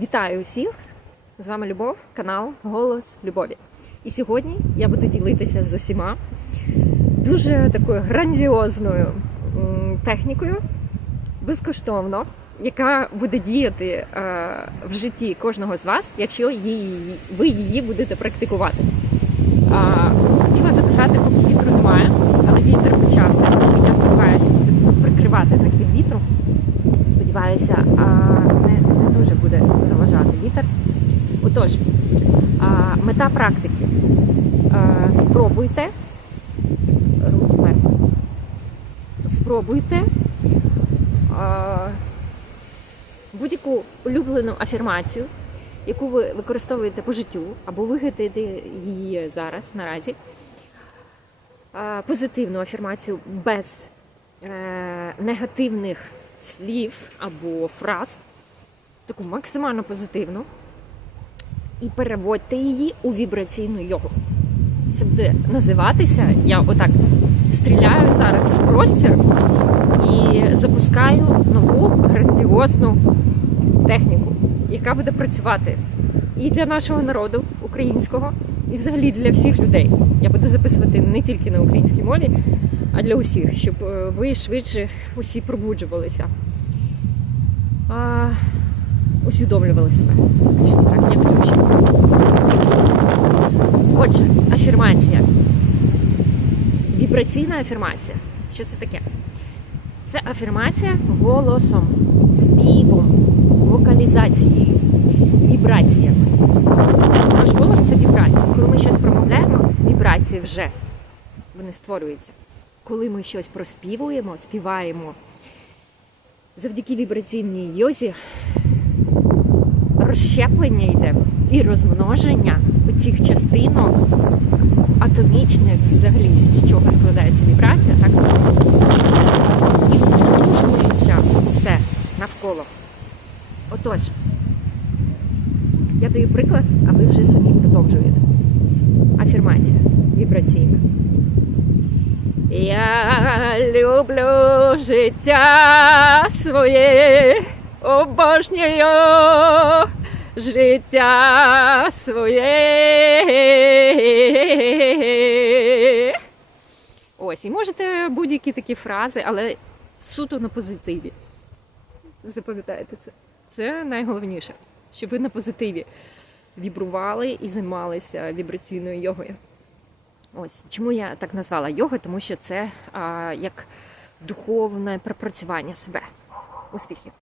Вітаю усіх! З вами Любов, канал Голос Любові. І сьогодні я буду ділитися з усіма дуже такою грандіозною технікою, безкоштовно, яка буде діяти е, в житті кожного з вас, якщо ви її будете практикувати. А, Хотіла записати, поки вітру немає, але вітер почався. І я сподіваюся, буде прикривати так від вітру. Сподіваюся, а, не, не дуже буде заважати вітер. Отож, а, мета практики. Спробуйте. Спробуйте будь-яку улюблену афірмацію, яку ви використовуєте по життю, або вигадайте її зараз наразі. Позитивну афірмацію без е, негативних слів або фраз, таку максимально позитивну, і переводьте її у вібраційну йогу. Це буде називатися, я отак стріляю зараз в простір і запускаю нову грандіозну техніку, яка буде працювати і для нашого народу українського, і взагалі для всіх людей. Я буду записувати не тільки на українській мові, а для усіх, щоб е, ви швидше усі пробуджувалися. Усвідомлювали себе, скажімо так, як ключі. Отже, афірмація. Вібраційна афірмація. Що це таке? Це афірмація голосом, співом, вокалізацією, вібраціями. Наш голос це вібрація. Коли ми щось промовляємо, вібрації вже вони створюються. Коли ми щось проспівуємо, співаємо завдяки вібраційній йозі розщеплення йде і розмноження оцих частинок атомічних, взагалі, з чого складається вібрація, так? І потужнюється все навколо. Отож, я даю приклад, а ви вже самі продовжуєте. Афірмація вібраційна. Я люблю життя своє, обожнюю життя своє. Ось, і можете будь-які такі фрази, але суто на позитиві. Запам'ятайте це. Це найголовніше, щоб ви на позитиві вібрували і займалися вібраційною йогою. Ось чому я так назвала йога, тому що це а, як духовне пропрацювання себе. Успіхів!